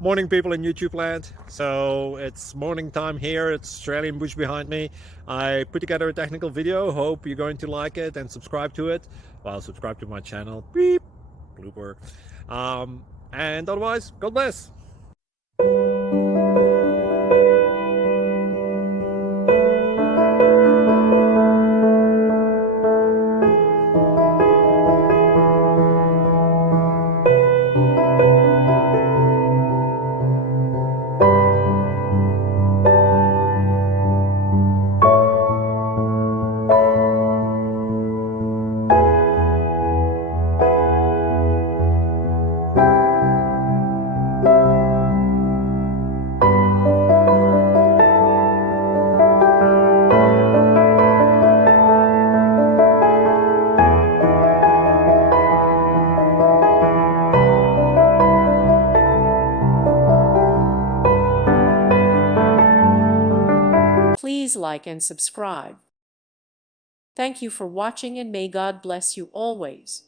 Morning, people in YouTube land. So it's morning time here. It's Australian bush behind me. I put together a technical video. Hope you're going to like it and subscribe to it. Well, subscribe to my channel. Beep. Blooper. And otherwise, God bless. Please like and subscribe. Thank you for watching and may God bless you always.